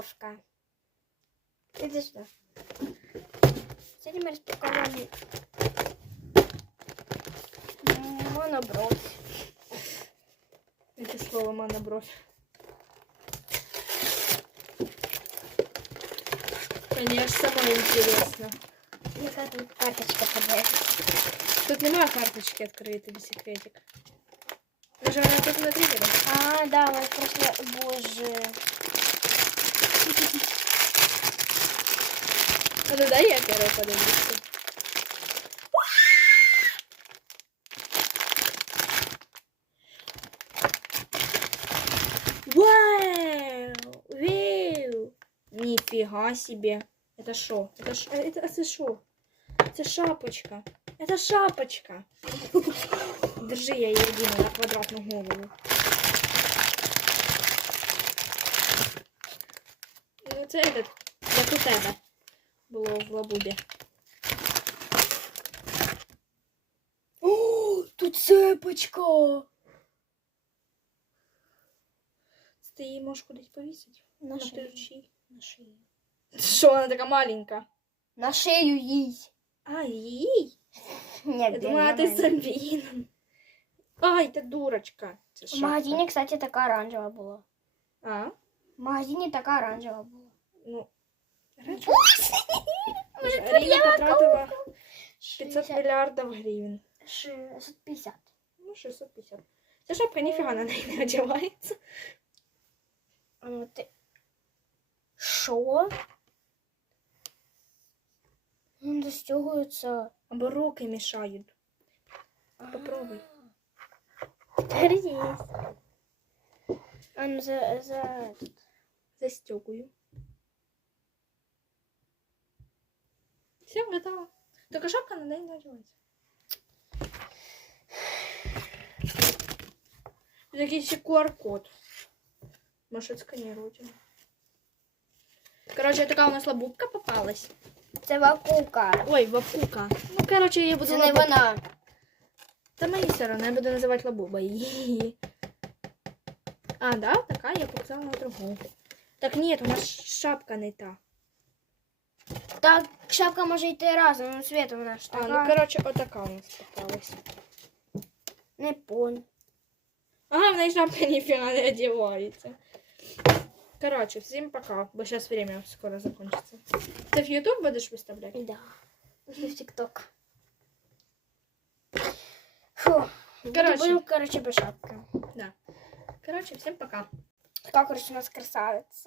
монобровка. Иди сюда. Сегодня мы распаковали монобровь. Это слово монобровь. Мне аж самой интересно. Ну-ка, тут карточка подвесит. Тут немає карточки відкрити без секретик. Може вона тут внутрі буде? А, да, вот просто, боже. А ну дай я первый подивлюся. Вау! Вау! Нифига себе! Это шо? Это ш... Это, это шо? Это шапочка. Это шапочка. Держи я її Діма, на квадратну голову. це этот, як у тебе було в лабубі. О, тут цепочка! Це ти її можеш кудись повісити? На шею. ключі. На шею. Що вона така маленька? На шею їй. А, їй? Нет, Я думала, ти собі. Ай, ти дурочка. Це В шапка. магазине, кстати, такая оранжевая была. А? В магазине такая оранжевая была. Ну. Ріна потратила 500 60. мільярдів гривень. 650. Ну, 650. Ця шапка ніфіга на неї не одягається. А ну ты... Шо? Он достегивается. Або руки мішають. Попробуй. Подожди. Он за... за... этот. Застегую. Все, готово. Только шапка на неї не одягається. Якийсь ще QR-код. Может, сканировать его. Короче, така у нас лабубка попалась. Це вакука. Ой, вапука. Ну, короче, я буду Це не лабуб- вона. Та мені все одно, я буду називати лабуба. Її. А, да, така, я показала на другу. Так ні, у нас шапка не та. Так, шапка може йти разом, ну світу вона ж А, така. ну короче, отака у нас попалась. Не понял. Ага, в неї шапка ніфіга не одягається. Короче, всім пока, бо зараз время скоро закончится. Ти в YouTube будеш виставляти? Да. Пошли в ТикТок. Фу. Короче. Будем, короче, без шапки. Да. Короче, всім пока. Така, короче, у нас красавица.